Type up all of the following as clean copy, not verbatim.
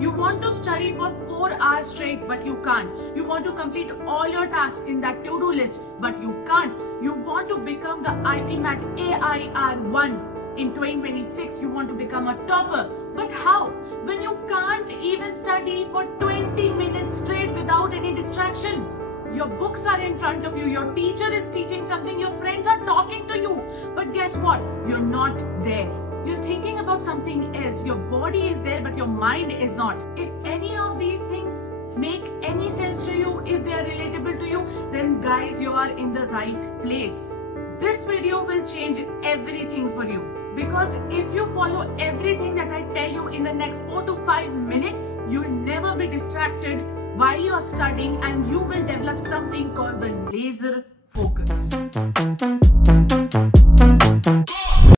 You want to study for 4 hours straight, but you can't. You want to complete all your tasks in that to-do list, but you can't. You want to become the IPMAT AIR1 in 2026. You want to become a topper. But how? When you can't even study for 20 minutes straight without any distraction. Your books are in front of you, your teacher is teaching something, your friends are talking to you. But guess what? You're not there. You're thinking about something else. Your body is there, but your mind is not. If any of these things make any sense to you, if they are relatable to you, then guys, you are in the right place. This video will change everything for you. Because if you follow everything that I tell you in the next 4 to 5 minutes, you'll never be distracted while you're studying, and you will develop something called the laser focus.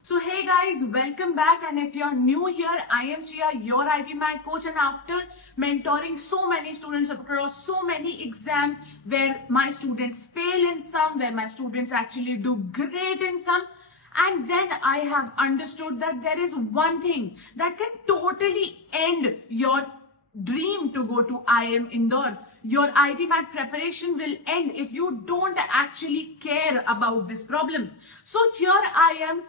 So hey guys, welcome back, and if you're new here, I am Chia, your IPMAT coach, and after mentoring so many students across so many exams where my students fail in some, where my students actually do great in some, and then I have understood that there is one thing that can totally end your dream to go to IIM Indore. Your IPMAT preparation will end if you don't actually care about this problem. So here I am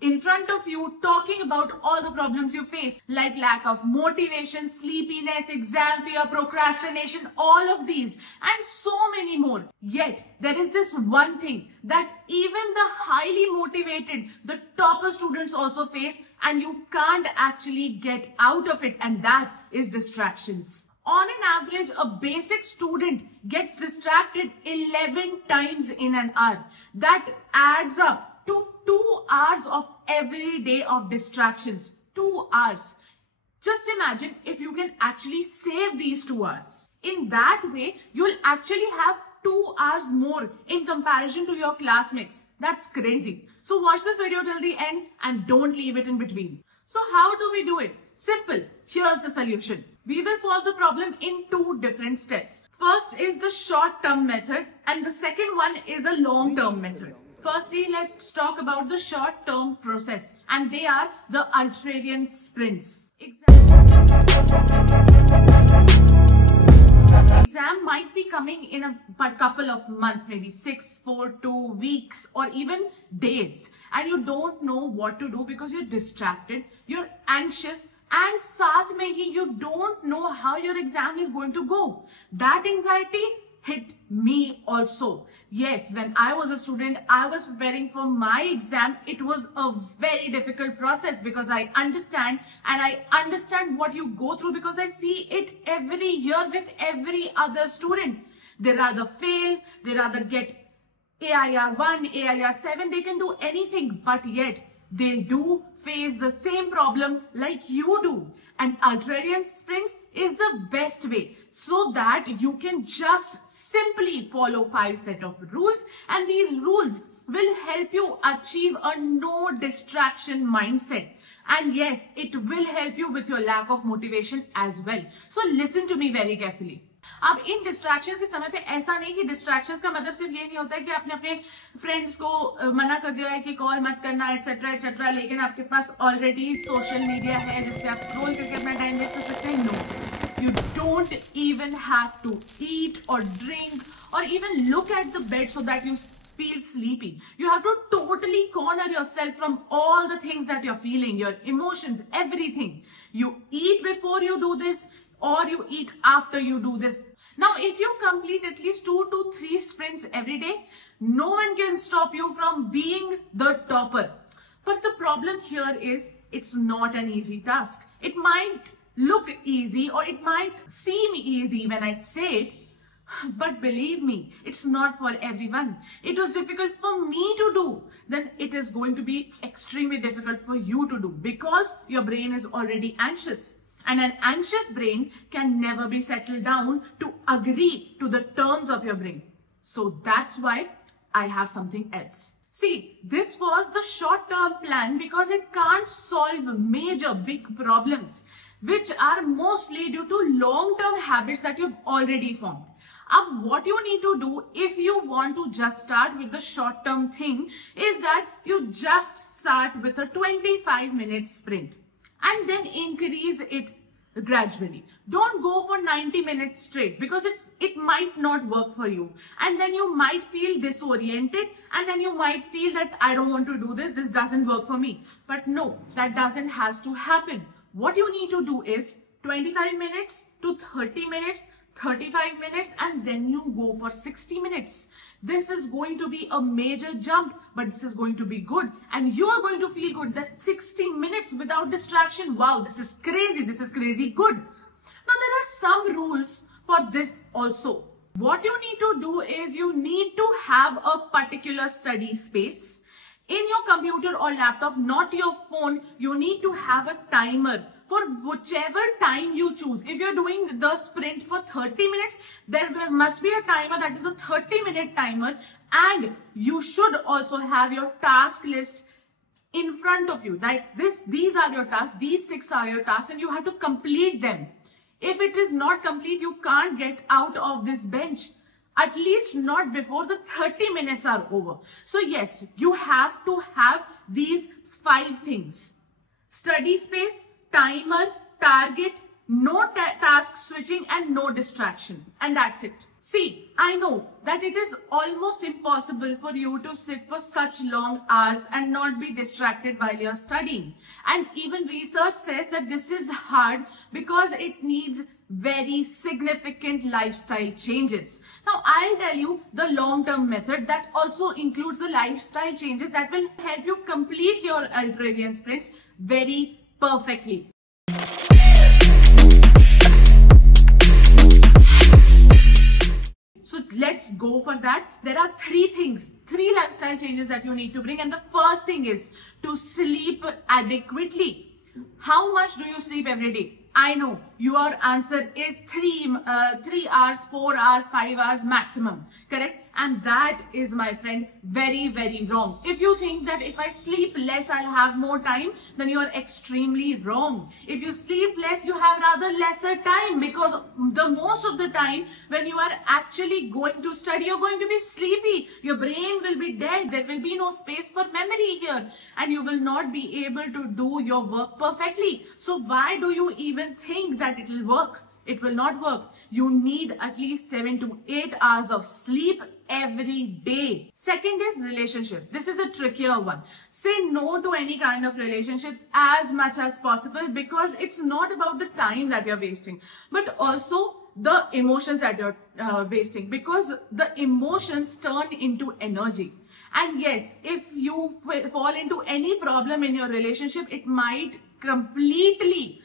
in front of you talking about all the problems you face, like lack of motivation, sleepiness, exam fear, procrastination, all of these and so many more. Yet there is this one thing that even the highly motivated, the topper students also face, and you can't actually get out of it, and that is distractions. On an average, a basic student gets distracted 11 times in an hour. That adds up to 2 hours of every day of distractions. 2 hours. Just imagine if you can actually save these 2 hours. In that way, you'll actually have 2 hours more in comparison to your classmates. That's crazy. So watch this video till the end and don't leave it in between. So how do we do it? Simple. Here's the solution. We will solve the problem in 2 different steps. First is the short-term method and the second one is the long-term method. Firstly, let's talk about the short-term process, and they are the Ultrarian sprints. Exam might be coming in a couple of months, maybe 6, 4, 2 weeks or even days, and you don't know what to do because you're distracted, you're anxious, and साथ में ही you don't know how your exam is going to go. That anxiety hit me also. Yes, when I was a student, I was preparing for my exam. It was a very difficult process because I understand what you go through because I see it every year with every other student. They rather fail, they rather get AIR1, AIR7, they can do anything, but yet they do face the same problem like you do. And Ultrarian sprints is the best way so that you can just simply follow 5 set of rules, and these rules will help you achieve a no distraction mindset. And yes, it will help you with your lack of motivation as well. So listen to me very carefully. अब इन distraction के समय पे ऐसा नहीं कि distractions का मतलब सिर्फ ये नहीं होता है कि आपने अपने फ्रेंड्स को मना कर दिया है कि कॉल मत करना एटसेट्रा एटसेट्रा, लेकिन आपके पास ऑलरेडी सोशल मीडिया है जिसपे आप स्क्रॉल करके अपना टाइम वेस्ट कर सकते हैं. No, you don't even have to eat और drink or even look at the bed so that you feel sleepy. You have to totally corner yourself from all the things that you're feeling, your emotions, everything. You eat before you do this or you eat after you do this. Now, if you complete at least 2 to 3 sprints every day, no one can stop you from being the topper. But the problem here is it's not an easy task. It might look easy or it might seem easy when I say it, but believe me, it's not for everyone. It was difficult for me to do. Then it is going to be extremely difficult for you to do because your brain is already anxious. And an anxious brain can never be settled down to agree to the terms of your brain. So that's why I have something else. See, this was the short-term plan because it can't solve major big problems, which are mostly due to long-term habits that you've already formed. Now, what you need to do if you want to just start with the short-term thing is that you just start with a 25-minute sprint and then increase it gradually. Don't go for 90 minutes straight because it might not work for you. And then you might feel disoriented, and then you might feel that I don't want to do this. This doesn't work for me. But no, that doesn't have to happen. What you need to do is 25 minutes to 30 minutes, 35 minutes, and then you go for 60 minutes. This is going to be a major jump, but this is going to be good, and you are going to feel good. That 60 minutes without distraction, wow, this is crazy good. Now there are some rules for this also. What you need to do is you need to have a particular study space in your computer or laptop, not your phone. You need to have a timer for whichever time you choose. If you're doing the sprint for 30 minutes, there must be a timer that is a 30-minute timer, and you should also have your task list in front of you. Like these are your tasks, these 6 are your tasks, and you have to complete them. If it is not complete, you can't get out of this bench. At least not before the 30 minutes are over. So yes, you have to have these 5 things: study space, timer, target, no task switching, and no distraction. And that's it. See, I know that it is almost impossible for you to sit for such long hours and not be distracted while you're studying. And even research says that this is hard because it needs very significant lifestyle changes. Now, I'll tell you the long-term method that also includes the lifestyle changes that will help you complete your Ultralian sprints very perfectly. So let's go for that. There are 3 lifestyle changes that you need to bring. And the first thing is to sleep adequately. How much do you sleep every day? I know your answer is 3 hours, 4 hours, 5 hours maximum, correct? And that is, my friend, very wrong. If you think that if I sleep less, I'll have more time, then you are extremely wrong. If you sleep less, you have rather lesser time, because the most of the time when you are actually going to study, you're going to be sleepy. Your brain will be dead. There will be no space for memory here, and you will not be able to do your work perfectly. So why do you even think that it will work? It will not work. You need at least 7 to 8 hours of sleep every day. Second is relationship. This is a trickier one. Say no to any kind of relationships as much as possible, because it's not about the time that you're wasting, but also the emotions that you're wasting, because the emotions turn into energy. And yes, if you fall into any problem in your relationship, it might completely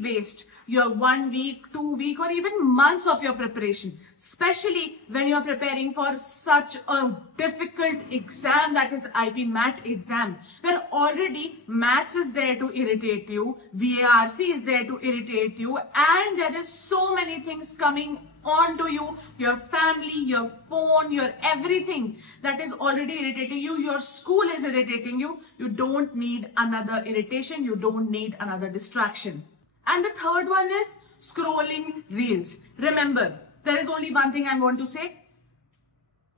waste your 1 week, 2 week, or even months of your preparation, especially when you're preparing for such a difficult exam that is IP MAT exam, where already maths is there to irritate you, VARC is there to irritate you, and there is so many things coming onto you, your family, your phone, your everything that is already irritating you. Your school is irritating you. You don't need another irritation. You don't need another distraction. And the third one is scrolling reels. Remember, there is only one thing I want to say.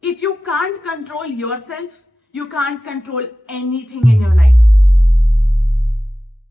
If you can't control yourself, you can't control anything in your